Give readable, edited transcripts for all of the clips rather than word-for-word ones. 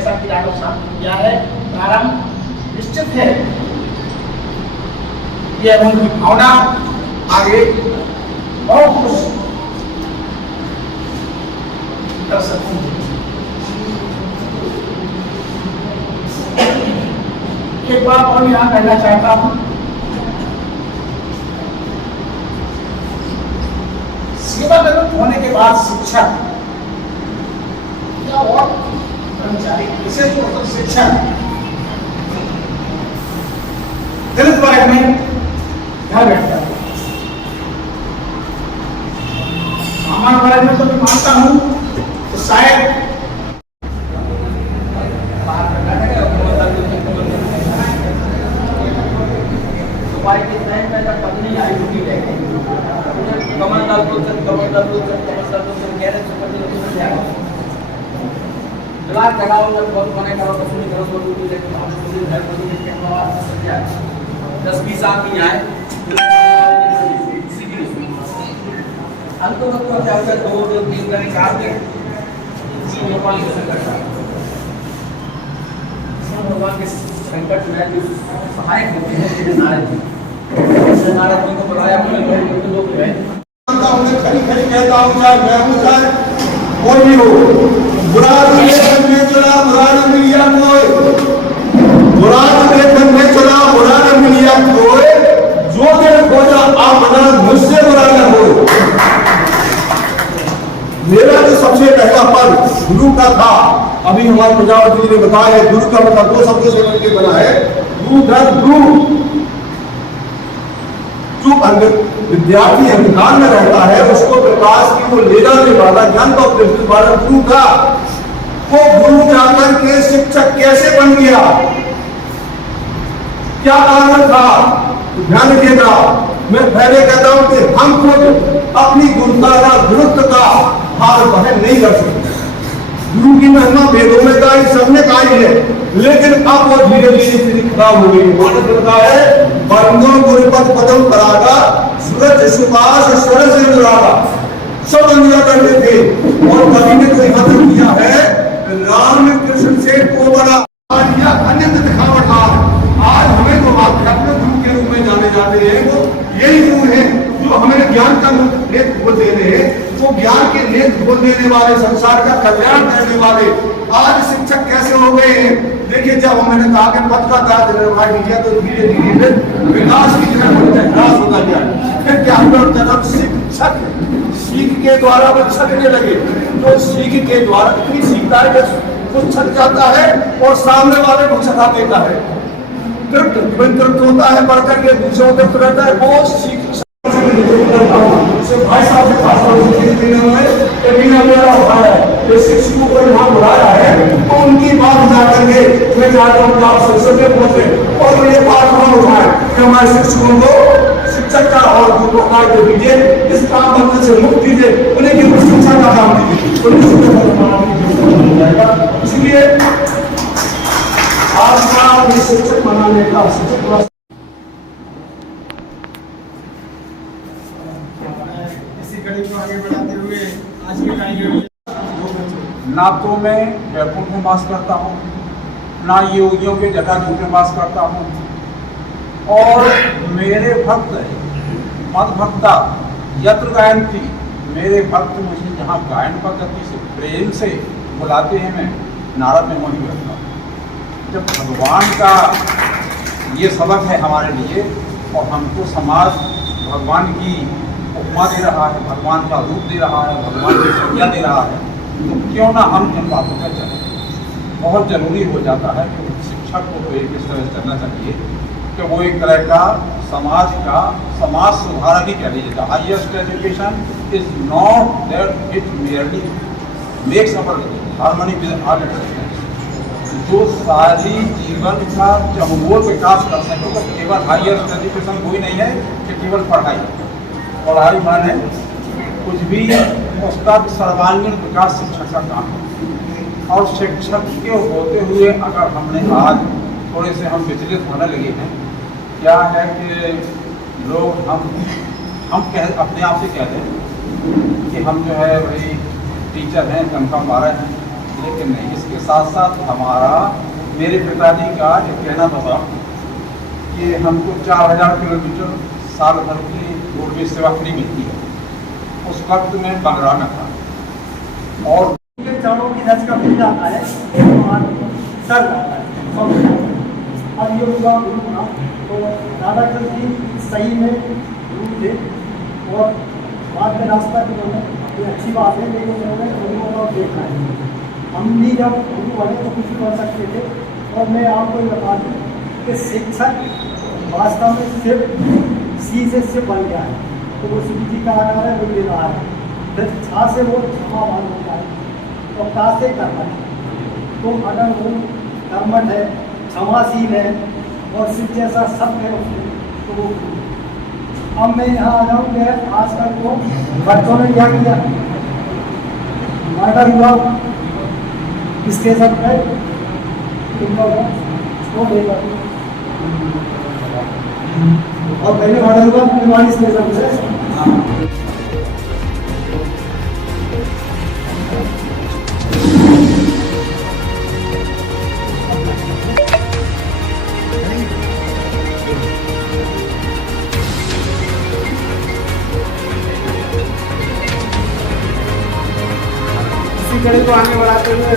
जैसा कि डॉक्टर साहब ने किया है प्रारंभ, निश्चित है ये उनकी भावना आगे बहुत कुछ कर सकती है। एक बात और यहाँ कहना चाहता हूँ, सेवानिवृत्त होने के बाद शिक्षक या और कर्मचारी, विशेष रूप से शिक्षक दलित वर्ग में घर बैठता है। सामान्य वर्ग में तो मैं मानता हूँ तो शायद दस 20 आदमी आए दो तीन तरह काट दे भगवान के संकट भगवान के संकट में जो सहायक होते हैं नारद जी को बुलाया लोग है खड़ी खड़ी कहता हूँ चाहे मैं हूँ चाहे कोई भी हो, बुरा देखन में चला बुरा न मिलिया कोई, बुरा देखन में चला बुरा न मिलिया कोई, जो दिन खोजा आपना मुझसे बुरा न हो। मेरा जो सबसे पहला पद गुरु का था, अभी हमारे प्रजापति जी ने बताया है गुरु का मतलब दो शब्दों से मिलकर बना है, गुरु धन गुरु। जो विद्यार्थी अंधकार में रहता है उसको प्रकाश की वो ले जाने वाला, ज्ञान का उपदेश वाला गुरु का, वो गुरु जाकर के शिक्षक कैसे बन गया, क्या कारण था, ध्यान देना। मैं पहले कहता हूं कि हम खुद अपनी गुरुता का गुरुत्व का भार वहन नहीं कर सकते। गुरु की महिमा वेदों में गाई, सबने गाई है, लेकिन अब वो धीरे धीरे स्थिति खराब हो गई। मानव करता है बंदो गुरुपद पदम परागा, सूरज सुपास स्वर से जुड़ागा, सब अंदर करते थे। और कवि ने तो यहाँ तक किया है राम कृष्ण से को बड़ा अन्य दिखावट। आज हमें तो आध्यात्मिक गुरु के रूप में जाने जाते हैं, वो यही गुरु है जो हमें ज्ञान का नेत्र खोल दे रहे हैं, वो ज्ञान के नेत्र खोल देने वाले, संसार का कल्याण करने वाले। आज शिक्षक कैसे हो गए हैं, देखिए जब मैंने कहा कि पद का ताज निर्माण किया तो धीरे धीरे विकास की तरफ विकास होता गया। फिर क्या हुआ, शिक्षक सीख के द्वारा वो छकने लगे, तो सीख के द्वारा इतनी सीखता है कि कुछ छक जाता है और सामने वाले को छका देता है, तृप्त होता है, बढ़कर के दूसरों तृप्त रहता है। वो सीख भाई साहब के पास मेरा होता है, शिक्षकों को यहाँ बुलाया है तो उनकी बात जाकर के मैं चाहता हूँ आप संसद में पहुंचे और ये बात वहां उठाए कि हमारे शिक्षकों को शिक्षक का और गुरु का जो दीजिए, इस काम बंधन से मुक्त दीजिए, उन्हें केवल शिक्षा का काम दीजिए, इसलिए आपका शिक्षक बनाने का शिक्षक आगे बढ़ाते हुए आज के टाइम ना तो मैं जयपुर में वास करता हूँ, ना योगियों के जटाजू में वास करता हूँ, और मेरे भक्त मद भक्ता यत्र गायन थी, मेरे भक्त मुझे जहाँ गायन पद्धति से प्रेम से बुलाते हैं, मैं नारद में वहीं बैठता हूँ। जब भगवान का ये सबक है हमारे लिए और हमको समाज भगवान की उपमा दे रहा है, भगवान का रूप दे रहा है, भगवान की संज्ञा दे रहा है, तो क्यों ना हम इन बातों पर चलें। बहुत जरूरी हो जाता है कि शिक्षक को तो एक इस तरह से चलना चाहिए कि वो एक तरह का समाज सुधारक ही कह लीजिए। Highest education is not that it merely makes our harmony with all interest. जो सारी जीवन का चहुमुखी विकास कर सके तो केवल हाईएस्ट एजुकेशन कोई नहीं है कि केवल पढ़ाई माने कुछ भी, उसका सर्वांगीण विकास शिक्षक का काम है। और शिक्षक के होते हुए अगर हमने आज थोड़े से हम विचलित होने लगे हैं, क्या है कि लोग हम अपने आप से कहते हैं कि हम जो है भाई टीचर हैं, तनख्वाह पा रहे हैं, लेकिन नहीं, इसके साथ साथ हमारा मेरे पिताजी का एक कहना था कि हमको 4000 किलोमीटर साल भर की रोडवेज सेवा फ्री मिलती है। उस वक्त में बंगला में था और के चारों की धस का मिल जाता है, एक बार सर जाता है अब ये हुआ गुरु बना। तो राधा कृष्ण जी सही में गुरु थे और बाद में रास्ता भी बने, ये अच्छी बात है, लेकिन उन्होंने गुरुओं का देखा है। हम भी जब गुरु बने तो कुछ भी कर सकते थे। और मैं आपको ये बता दूँ कि शिक्षक वास्तव में सिर्फ सी से सिर्फ बन गया है, तो वो शिव जी का आकार है, वो ले रहा है। फिर छा से वो क्षमावान होता है और का से कर्म है। तो अगर वो कर्मठ है, क्षमाशील है और शिव जैसा सब है उसमें, तो वो अब मैं यहाँ आ जाऊँ कि आजकल को बच्चों ने क्या किया, मर्डर हुआ किसके सब पे वो देगा और पहले मर्डर हुआ बीमारी से सब इसी कड़ी को आगे बढ़ाते हुए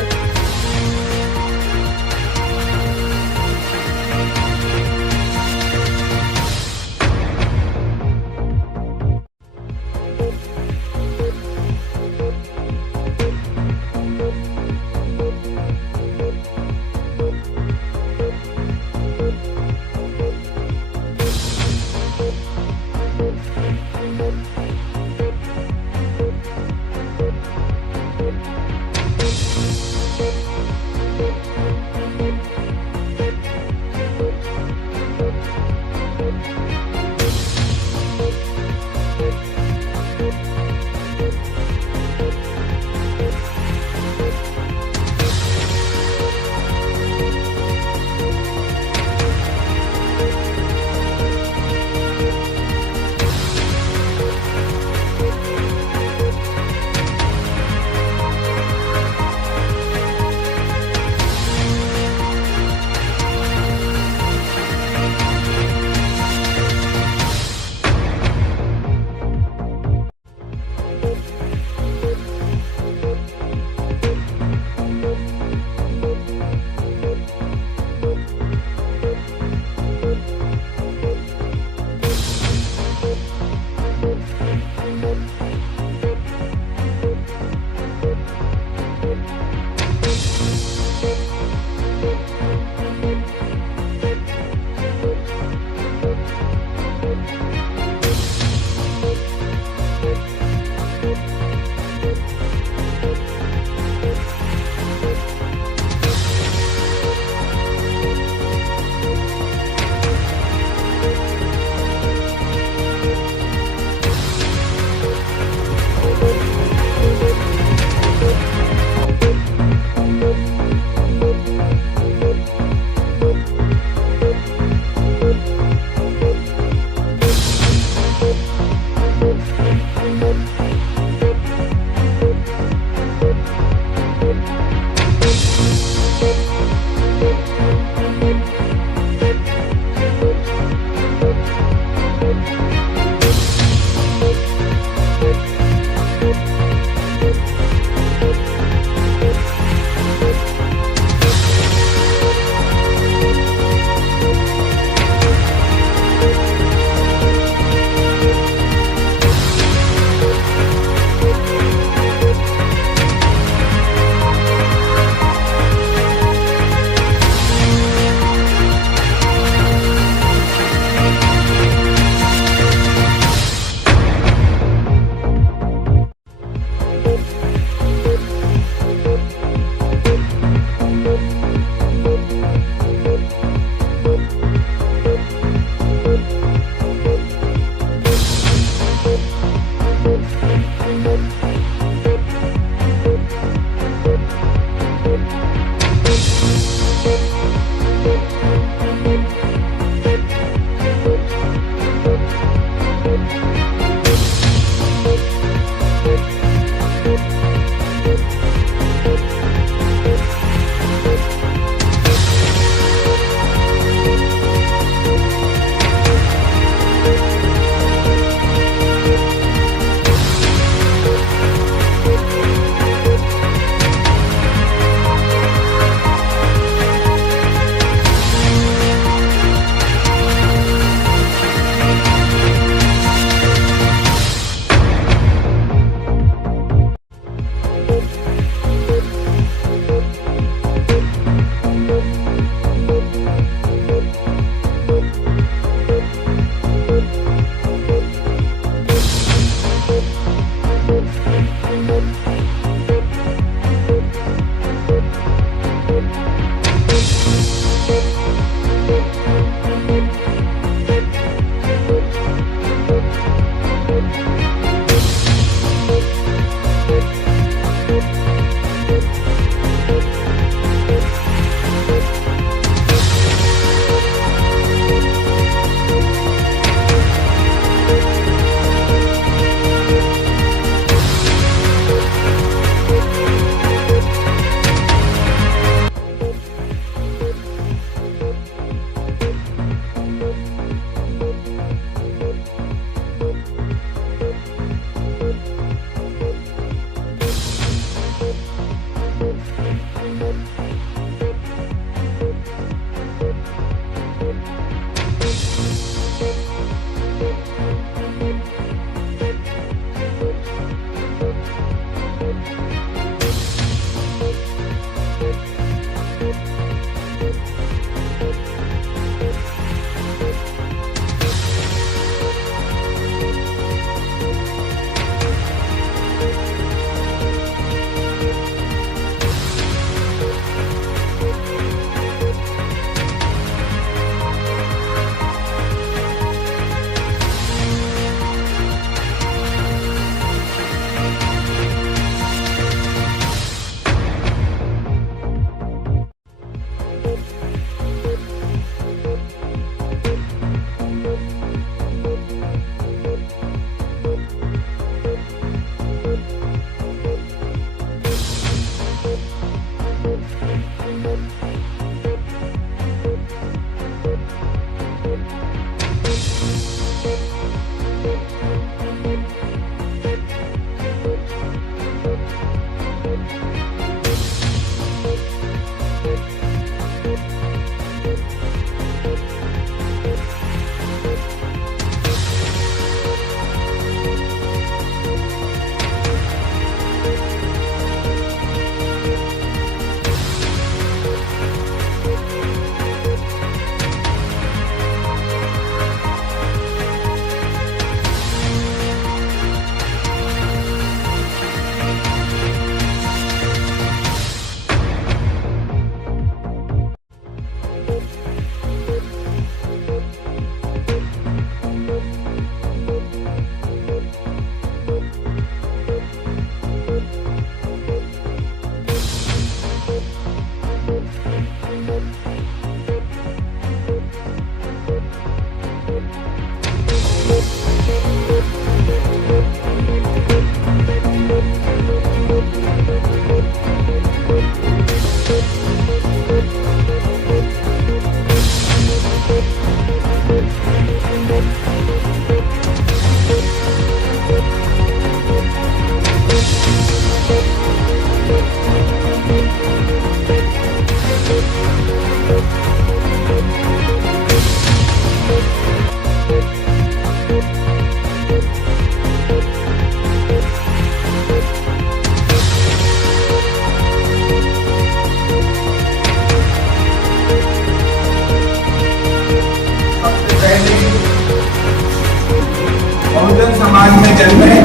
बहुजन समाज में जन्मे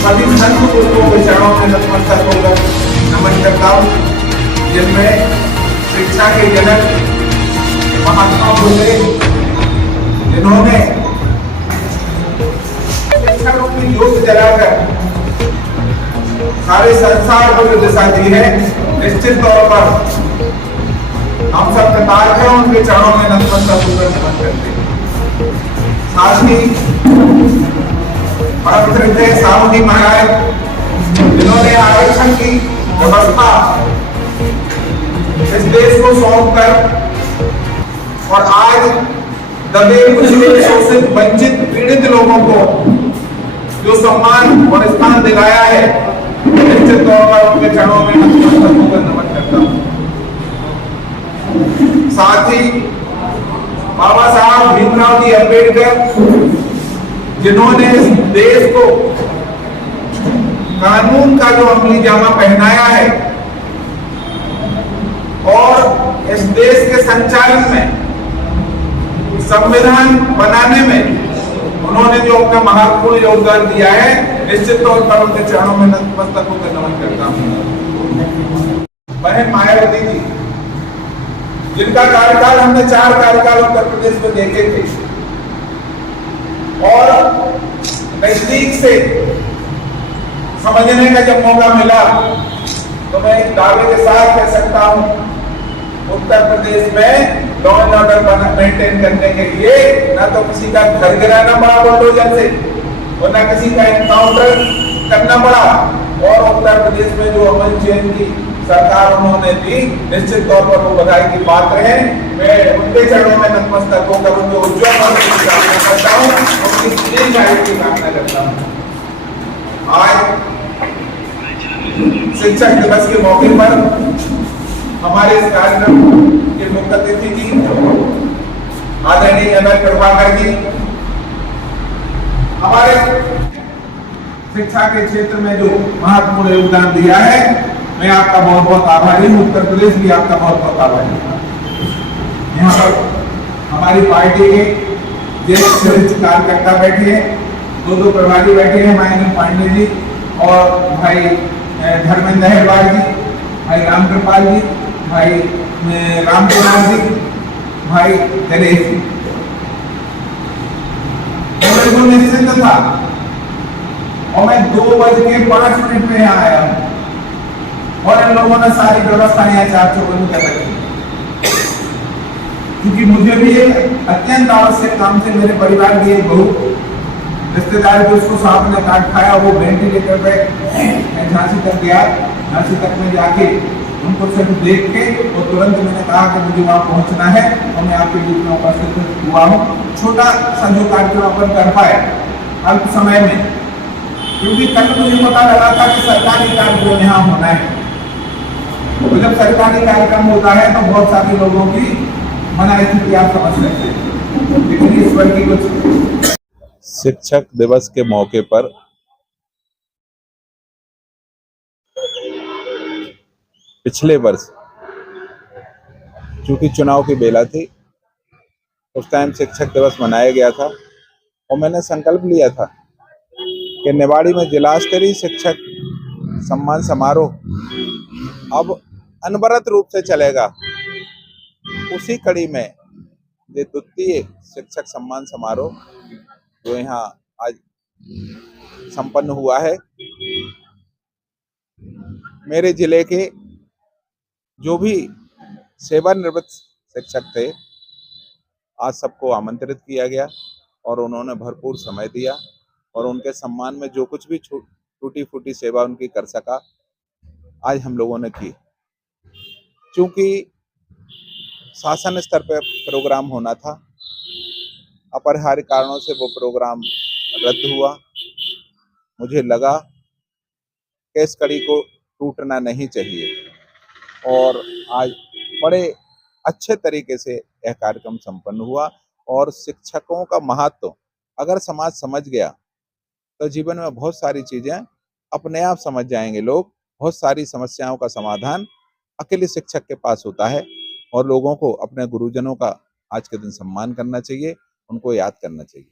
सभी संत पुरुषों के चरणों में नतमस्तक होकर नमन करता हूँ, जिनमें शिक्षा के जनक महात्मा बुद्ध, जिन्होंने शिक्षा रूपी ज्योत जलाकर सारे संसार को जो दिशा दी है, निश्चित तौर पर हम सब कृतज्ञ हैं, उनके चरणों में नतमस्तक होकर नमन करते हैं। साथ ही परम साहू महाराज, जिन्होंने आरक्षण की व्यवस्था इस देश को सौंप कर और आज दबे कुचले शोषित वंचित पीड़ित लोगों को जो सम्मान और स्थान दिलाया है, निश्चित तौर पर उनके चरणों में नतमस्तक होकर नमन करता हूँ। साथ ही बाबा साहब भीमराव जी अम्बेडकर, जिन्होंने इस देश को कानून का जो अमली जामा पहनाया है और इस देश के संचालन में, संविधान बनाने में उन्होंने जो अपना महत्वपूर्ण योगदान दिया है, निश्चित तौर पर उनके चरणों में नतमस्तक होकर नमन करता हूँ। बहन मायावती जी, जिनका कार्यकाल हमने 4 कार्यकाल उत्तर प्रदेश में देखे थे और नजदीक से समझने का जब मौका मिला तो मैं एक दावे के साथ कह सकता हूं, उत्तर प्रदेश में लॉ एंड ऑर्डर मेंटेन करने के लिए ना तो किसी का घर गिराना पड़ा बुलडोजर से और ना किसी का एनकाउंटर करना पड़ा, और उत्तर प्रदेश में जो अमन चैन की सरकार उन्होंने दी, निश्चित तौर पर वो बधाई की पात्र है। मैं उनके चरणों में नतमस्तक होकर उनके उज्ज्वल भविष्य की कामना करता हूँ, उनकी दीर्घायु की कामना करता हूँ। आज शिक्षक दिवस के मौके पर हमारे इस कार्यक्रम के मुख्य अतिथि जी आदरणीय एमएल प्रभाकर जी, हमारे शिक्षा के क्षेत्र में जो महत्वपूर्ण योगदान दिया है, मैं आपका बहुत बहुत आभारी हूँ। उत्तर प्रदेश भी आपका बहुत बहुत आभारी हूँ। यहाँ पर हमारी पार्टी के ज्येष्ठ कार्यकर्ता बैठे हैं, 2 प्रभारी बैठे हैं, महेंद्र पांडे जी और भाई धर्मेंद्र अहरवाल जी, भाई रामकृपाल जी, भाई रामकुमार जी, भाई गणेश जी। बिल्कुल निश्चिंत था और मैं 2:05 में यहाँ आया हूँ और इन लोगों ने सारी व्यवस्था यहाँ 4 चौबंद कर रखी, क्योंकि मुझे भी एक अत्यंत आवश्यक काम से मेरे परिवार की एक बहू रिश्तेदार जो उसको सांप ने काट खाया, वो वेंटिलेटर पे मैं झांसी तक गया। झांसी तक में जाके उनको सिर्फ देख के और तुरंत मैंने कहा कि मुझे वहाँ पहुँचना है और मैं आपके बीच में उपस्थित हुआ हूँ। छोटा सा जो कार्यक्रम अपन कर पाए अल्प समय में, क्योंकि कल मुझे पता लगा था कि सरकारी कार्यक्रम यहाँ होना है। तो जब सरकारी कार्यक्रम होता है तो बहुत सारे लोगों की मना स्थिति आप समझ सकते हैं, लेकिन ईश्वर की कुछ। शिक्षक दिवस के मौके पर पिछले वर्ष चूंकि चुनाव की बेला थी, उस टाइम शिक्षक दिवस मनाया गया था और मैंने संकल्प लिया था कि निवाड़ी में जिला स्तरीय शिक्षक सम्मान समारोह अब अनवरत रूप से चलेगा। उसी कड़ी में ये द्वितीय शिक्षक सम्मान समारोह जो यहाँ आज संपन्न हुआ है, मेरे जिले के जो भी सेवानिवृत्त शिक्षक थे आज सबको आमंत्रित किया गया और उन्होंने भरपूर समय दिया और उनके सम्मान में जो कुछ भी टूटी फूटी सेवा उनकी कर सका आज हम लोगों ने की। चूंकि शासन स्तर पर प्रोग्राम होना था, अपरिहार्य कारणों से वो प्रोग्राम रद्द हुआ। मुझे लगा कि इस कड़ी को टूटना नहीं चाहिए और आज बड़े अच्छे तरीके से यह कार्यक्रम संपन्न हुआ। और शिक्षकों का महत्व अगर समाज समझ गया तो जीवन में बहुत सारी चीजें अपने आप समझ जाएंगे लोग। बहुत सारी समस्याओं का समाधान अकेले शिक्षक के पास होता है और लोगों को अपने गुरुजनों का आज के दिन सम्मान करना चाहिए, उनको याद करना चाहिए।